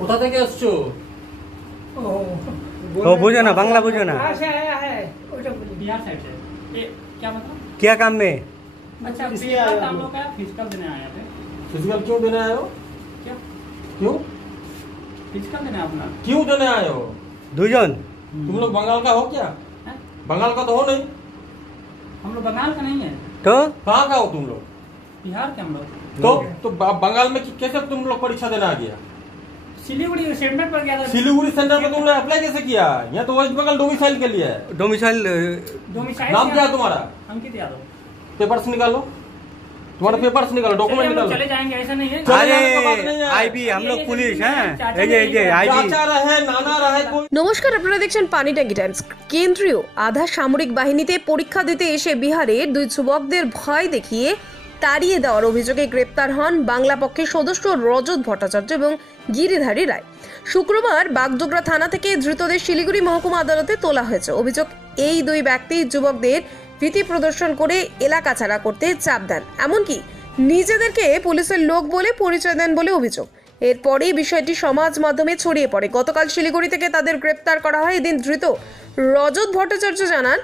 কোথা থেকে আসছো? ও बुझो ना, बांग्ला बुझो ना। बिहार साइड से। ये क्या मतलब? क्या काम में? अच्छा, पेपर काम लोग का फिजिकल देने आए थे। फिजिकल क्यों देने आए हो? क्या? क्यों फिजिकल देने अपना? क्यों देने आए हो? दुजन तुम लोग बंगाल का हो क्या? है? बंगाल का तो हो नहीं। हम लोग बंगाल का नहीं है, तो कहाँ का हो तुम लोग? बिहार के हम लोग। तो बंगाल में कैसे तुम लोग परीक्षा देने आ गया? सिलीगुड़ी सेंटर पर गया था। सिलीगुड़ी सेंटर पे तुमने अप्लाई कैसे किया? यहाँ तो वेस्ट बंगाल डोमिसाइल के लिए है। डोमिसाइल नाम क्या है तुम्हारा? अंकित यादव। पेपर्स निकालो, तुम्हारा पेपर्स निकालो, डॉक्यूमेंट निकालो। चले जाएंगे, ऐसा नहीं है। अरे आईबी, हम लोग पुलिस हैं। ये आईबी चाचा रहे नाना रहे कोई। নমস্কার, আপনারা দেখছেন পানি ট্যাঙ্কি টাইমস। কেন্দ্রীয় আধা সামরিক বাহিনীতে পরীক্ষা দিতে এসে বিহারের দুই যুবকদের ভয় দেখিয়ে তাড়িয়ে দেওয়ার অভিযোগে গ্রেপ্তার হন বাংলা পক্ষের সদস্য রজত ভট্টাচার্য এবং গিরিধারী রায়। শুক্রবার বাগডোগরা থানা থেকে ধৃতদের শিলিগুড়ি মহকুমা আদালতে তোলা হয়েছে। অভিযোগ, এই দুই ব্যক্তি যুবকদের ভীতি প্রদর্শন করে এলাকা ছাড়া করতে চাপ দেন, এমনকি নিজেদেরকে পুলিশের লোক বলে পরিচয় দেন বলে অভিযোগ। এরপরেই বিষয়টি সমাজ মাধ্যমে ছড়িয়ে পড়ে। গতকাল শিলিগুড়ি থেকে তাদের গ্রেপ্তার করা হয়। এদিন ধৃত রজত ভট্টাচার্য জানান,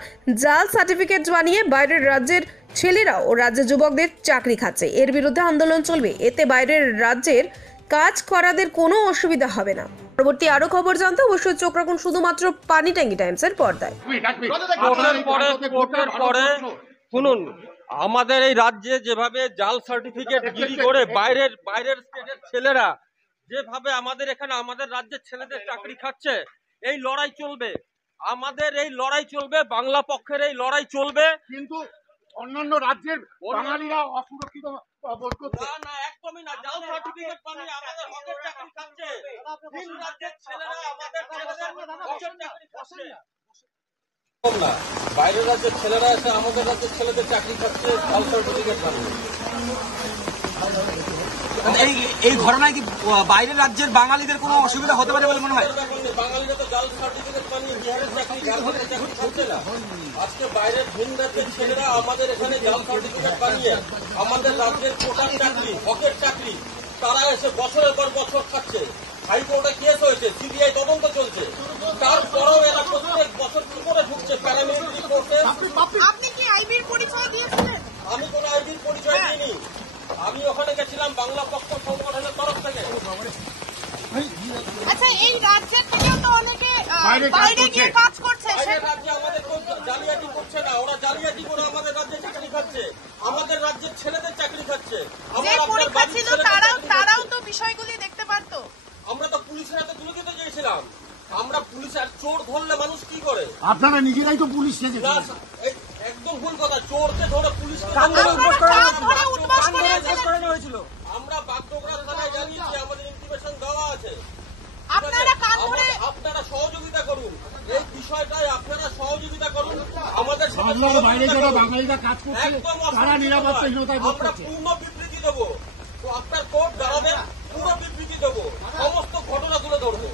জাল সার্টিফিকেট বানিয়ে বাইরের রাজ্যের ছেলেরা ও রাজ্যের যুবকদের চাকরি খাচ্ছে। এর বিরুদ্ধে আন্দোলন চলবে, এতে বাইরের রাজ্যের কাজ করাদের কোনো অসুবিধা হবে না। পরবর্তী আরো খবর জানতে অবশ্যই চোখ রাখুন শুধুমাত্র পানি ট্যাঙ্কি টাইমস এর পর্দায়। শুনুন, আমাদের এই রাজ্যে যেভাবে জাল সার্টিফিকেট গিরি করে বাইরের স্টেটের ছেলেরা যেভাবে আমাদের এখানে আমাদের রাজ্যের ছেলেদের চাকরি খাচ্ছে, এই লড়াই চলবে। আমাদের এই লড়াই চলবে, বাংলা পক্ষের এই লড়াই চলবে। কিন্তু অন্যান্য রাজ্যের বাঙালিরা অসুরক্ষিত বোধ করছে। না, একদমই না। জাল সার্টিফিকেট বানিয়ে আমাদের হকের চাকরি খাচ্ছে। ভিন রাজ্যের ছেলেরা আমাদের ছেলেদের হকের চাকরি খাচ্ছে। না, বাইরের রাজ্যের ছেলেরা এসে আমাদের রাজ্যের ছেলেদের চাকরি খাচ্ছে জাল সার্টিফিকেট বানিয়ে। এই ঘটনায় কি বাইরের রাজ্যের বাঙালিদের কোনো অসুবিধা হতে পারে বলে মনে হয়? বাঙালিরা তো জাল সার্টিফিকেট বানিয়ে বিহারের চাকরি ঝাড়খণ্ডের চাকরি করছে না। আজকে বাইরের ভিন রাজ্যের ছেলেরা আমাদের এখানে জাল সার্টিফিকেট বানিয়ে আমাদের রাজ্যের কোটার চাকরি, হকের চাকরি, তারা এসে বছরের পর বছর খাচ্ছে। হাইকোর্টে কেস হয়েছে, সিবিআই তদন্ত চলছে, তারপরেও এরা প্রত্যেক বছর কি করে ঢুকছে প্যারামিলিটারি কোর্টে। আপনি কি আইবির পরিচয় দিয়েছিলেন? আমি কোন আইবির পরিচয় দিইনি। আমি ওখানে গেছিলাম বাংলা পক্ষ সংগঠনের তরফ থেকে। আচ্ছা, এই রাজ্যের থেকেও তো অনেকে বাইরে গিয়ে কাজ করছে। বাইরের রাজ্যে আমাদের কেউ জালিয়াতি করছে না, ওরা জালিয়াতি করে আমাদের রাজ্যে চাকরি খাচ্ছে, আমাদের রাজ্যের ছেলেদের চাকরি খাচ্ছে। যে পরীক্ষা ছিল তারাও তো বিষয়গুলি দেখতে পারতো। আমরা তো পুলিশের হাতে তুলে দিতে চেয়েছিলাম। আমরা পুলিশ আর চোর ধরলে মানুষ কি করে? আপনারা নিজেরাই তো পুলিশ সেজেছেন। একদম ভুল কথা। চোরকে ধরে পুলিশ আমরা বাগডোগরা থানায় জানিয়েছি, আমাদের ইনফরমেশন দেওয়া আছে। আপনারা সহযোগিতা করুন, এই বিষয়টাই আপনারা সহযোগিতা করুন। আমাদের বাইরে যারা বাঙালিরা কাজ করছে তারা নিরাপত্তাহীনতায় ভোগ করছে। আমরা পূর্ণ বিবৃতি দেবো, তো আপনার কোর্ট দাঁড়াবেন, পুরো বিবৃতি দেবো, সমস্ত ঘটনা তুলে ধরবো।